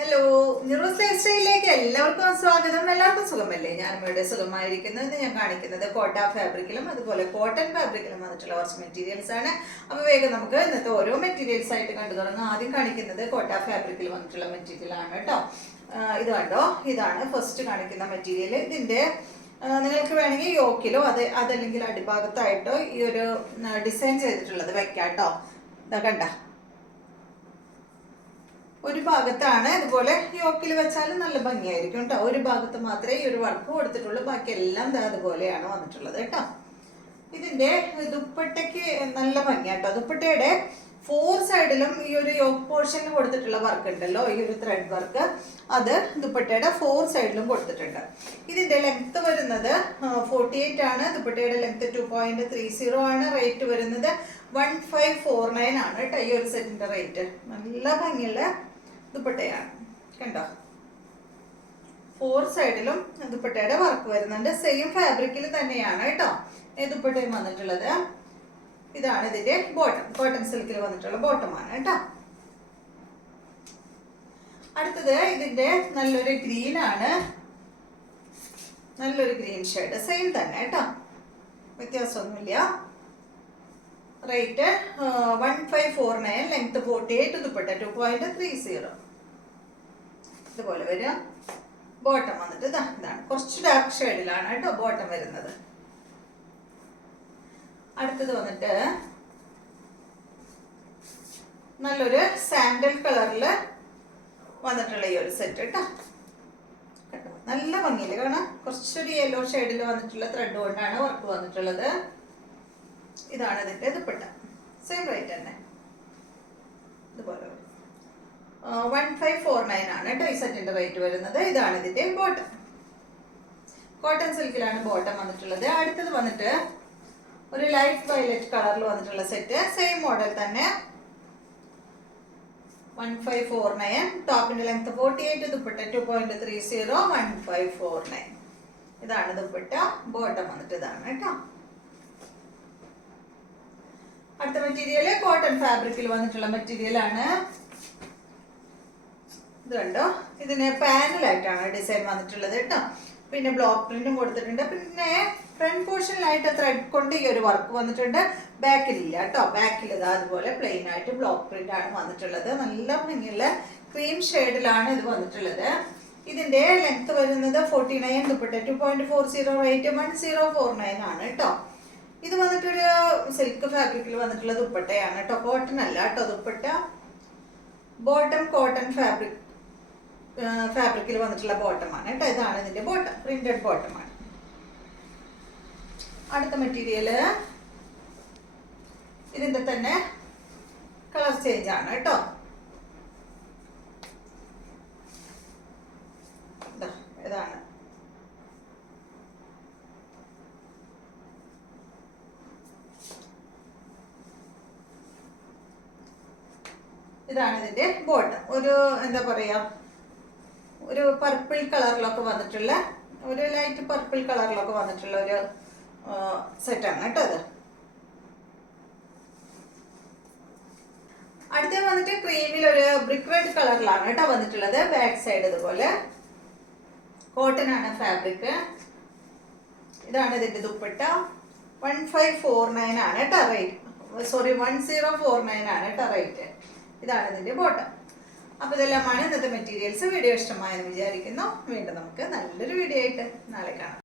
Hello, നിറൂസ് life സ്റ്റൈലിലേക്ക് എല്ലാവർക്കും സ്വാഗതം. എല്ലാവർക്കും സുഖമല്ലേ? ഞാൻ ഇവിടെ സുഖമായിരിക്കുന്നത്. ഞാൻ കാണിക്കുന്നത് കോട്ട ഫാബ്രിക്കിലും അതുപോലെ കോട്ടൺ ഫാബ്രിക്കിലും വന്നിട്ടുള്ള കുറച്ച് മെറ്റീരിയൽസ് ആണ്. അപ്പോൾ വേഗം നമുക്ക് ഇന്നത്തെ ഓരോ മെറ്റീരിയൽസ് ആയിട്ട് കണ്ടു തുടങ്ങാം. ആദ്യം കാണിക്കുന്നത് കോട്ട ഫാബ്രിക്കിൽ വന്നിട്ടുള്ള മെറ്റീരിയൽ ആണ് കേട്ടോ. ഇത് കണ്ടോ, ഇതാണ് ഫസ്റ്റ് കാണിക്കുന്ന മെറ്റീരിയൽ. ഇതിന്റെ നിങ്ങൾക്ക് വേണമെങ്കിൽ യോക്കിലോ അതല്ലെങ്കിൽ അടിഭാഗത്തായിട്ടോ ഈ ഒരു ഡിസൈൻ ചെയ്തിട്ടുള്ളത് വെക്കാം കേട്ടോ. ഇതാ കണ്ട, ഒരു ഭാഗത്താണ് ഇതുപോലെ യോക്കിൽ വെച്ചാലും നല്ല ഭംഗിയായിരിക്കും കേട്ടോ. ഒരു ഭാഗത്ത് മാത്രമേ ഈ ഒരു വർക്ക് കൊടുത്തിട്ടുള്ളൂ, ബാക്കി എല്ലാം അതുപോലെയാണ് വന്നിട്ടുള്ളത് കേട്ടോ. ഇതിന്റെ ദുപ്പട്ടയ്ക്ക് നല്ല ഭംഗിയാട്ടോ. ദുപ്പട്ടയുടെ 4 സൈഡിലും ഈ ഒരു യോക്ക് പോർഷനിൽ കൊടുത്തിട്ടുള്ള വർക്ക് ഉണ്ടല്ലോ, ഈ ഒരു ത്രെഡ് വർക്ക്, അത് ദുപ്പട്ടയുടെ 4 സൈഡിലും കൊടുത്തിട്ടുണ്ട്. ഇതിന്റെ ലെങ്ത് വരുന്നത് 48 ആണ്. ദുപ്പട്ടയുടെ ലെങ്ത് 2.30 ആണ്. റേറ്റ് വരുന്നത് 1549 ആണ് കേട്ടോ. ഈ ഒരു സെറ്റിന്റെ റേറ്റ് നല്ല ഭംഗിയുള്ള ദുപ്പട്ടയാണ് കണ്ടോ. 4 സൈഡിലും ദുപ്പട്ടയുടെ വർക്ക് വരുന്നുണ്ട്. സെയിം ഫാബ്രിക്കിൽ തന്നെയാണ് കേട്ടോ ഈ ദുപ്പട്ടയും വന്നിട്ടുള്ളത്. ഇതാണ് ഇതിന്റെ ബോട്ടം. കോട്ടൺ സിൽക്കിൽ വന്നിട്ടുള്ള ബോട്ടമാണ് കേട്ടോ. അടുത്തത് ഇതിന്റെ നല്ലൊരു ഗ്രീൻ ആണ്. നല്ലൊരു ഗ്രീൻ ഷെയ്ഡ്, സെയിം തന്നെ കേട്ടോ, വ്യത്യാസമൊന്നുമില്ല. Rate 1549, length 48, dupatta 2.30. ഇതുപോലെ വരും. ബോട്ടം വന്നിട്ട് ഇതാണ്, കുറച്ച് ഡാർക്ക് ഷെയ്ഡിലാണ് കേട്ടോ ബോട്ടം വരുന്നത്. അടുത്തത് വന്നിട്ട് നല്ലൊരു സാൻഡൽ കളറിൽ വന്നിട്ടുള്ള ഈ ഒരു സെറ്റ് കേട്ടോ. നല്ല ഭംഗിയിൽ കാണാം. കുറച്ചൊരു യെല്ലോ ഷെയ്ഡിൽ വന്നിട്ടുള്ള ത്രെഡ് കൊണ്ടാണ് വർക്ക് വന്നിട്ടുള്ളത്. ഇതാണ് ഇതിന്റെ ദുപ്പട്ട, സെയിം റേറ്റ് തന്നെ. ഇതുപോലെ 1549 ആണ് കേട്ടോ ഈ സെറ്റിന്റെ റേറ്റ് വരുന്നത്. ഇതാണ് ഇതിന്റെ ബോട്ടം. കോട്ടൺ സിൽക്കിലാണ് ബോട്ടം വന്നിട്ടുള്ളത്. അടുത്തത് വന്നിട്ട് ഒരു ലൈറ്റ് വയലറ്റ് കളറിൽ വന്നിട്ടുള്ള സെറ്റ്, സെയിം മോഡൽ തന്നെ. 1549, ടോപ്പിന്റെ ലെങ്ത് 48, ദുപ്പട്ട 2.30, 1549. ഇതാണ് ദുപ്പട്ട. ബോട്ടം വന്നിട്ട് ഇതാണ് കേട്ടോ. അടുത്ത മെറ്റീരിയൽ കോട്ടൺ ഫാബ്രിക്കിൽ വന്നിട്ടുള്ള മെറ്റീരിയൽ ആണ്. ഇത് കണ്ടോ, ഇതിന് പാനലായിട്ടാണ് ഡിസൈൻ വന്നിട്ടുള്ളത് കേട്ടോ. പിന്നെ ബ്ലോക്ക് പ്രിന്റും കൊടുത്തിട്ടുണ്ട്. പിന്നെ ഫ്രണ്ട് പോർഷനിലായിട്ട് ത്രെഡ് കൊണ്ട് ഈ ഒരു വർക്ക് വന്നിട്ടുണ്ട്. ബാക്കിലില്ല കേട്ടോ. ബാക്കിൽ ഇതാ അതുപോലെ പ്ലെയിൻ ആയിട്ട് ബ്ലോക്ക് പ്രിന്റ് ആണ് വന്നിട്ടുള്ളത്. നല്ല ഭംഗിയുള്ള ക്രീം ഷെയ്ഡിലാണ് ഇത് വന്നിട്ടുള്ളത്. ഇതിന്റെ ലെങ്ത് വരുന്നത് 49, ദുപ്പട്ട 2.40, റേറ്റ് 1049 ആണ് കേട്ടോ. ഇത് വന്നിട്ടൊരു സിൽക്ക് ഫാബ്രിക്കിൽ വന്നിട്ടുള്ള ദുപ്പട്ടയാണ് കേട്ടോ, കോട്ടൺ അല്ല കേട്ടോ ദുപ്പട്ട. ബോട്ടം കോട്ടൺ ഫാബ്രിക്കിൽ വന്നിട്ടുള്ള ബോട്ടമാണ് കേട്ടോ. ഇതാണ് ഇതിന്റെ ബോട്ടം, പ്രിന്റഡ് ബോട്ടമാണ്. അടുത്ത മെറ്റീരിയല് ഇതിന്റെ തന്നെ കളർ ചേഞ്ച് ആണ് കേട്ടോ. ഇതാണ് ഇതാണ് ഇതിന്റെ ബോട്ടം. ഒരു എന്താ പറയാ, ഒരു പർപ്പിൾ കളറിലൊക്കെ വന്നിട്ടുള്ള, ഒരു ലൈറ്റ് പർപ്പിൾ കളറിലൊക്കെ വന്നിട്ടുള്ള ഒരു സെറ്റാണ് കേട്ടോ ഇത്. അടുത്ത വന്നിട്ട് ക്രീമിൽ ഒരു ബ്രിക്ക് റെഡ് കളറിലാണ് കേട്ടോ വന്നിട്ടുള്ളത്. ബാക്ക് സൈഡ് ഇതുപോലെ കോട്ടൺ ആണ് ഫാബ്രിക്. ഇതാണ് ഇതിന്റെ ദുപ്പട്ട. 1549 ആണ് കേട്ടോ റേറ്റ്. 1049 ആണ് കേട്ടോ റേറ്റ്. ഇതാണ് ഇതിന്റെ ബോട്ടം. അപ്പൊ ഇതെല്ലാമാണ് ഇന്നത്തെ മെറ്റീരിയൽസ്. വീഡിയോ ഇഷ്ടമായെന്ന് വിചാരിക്കുന്നു. വീണ്ടും നമുക്ക് നല്ലൊരു വീഡിയോ ആയിട്ട് നാളെ കാണാം.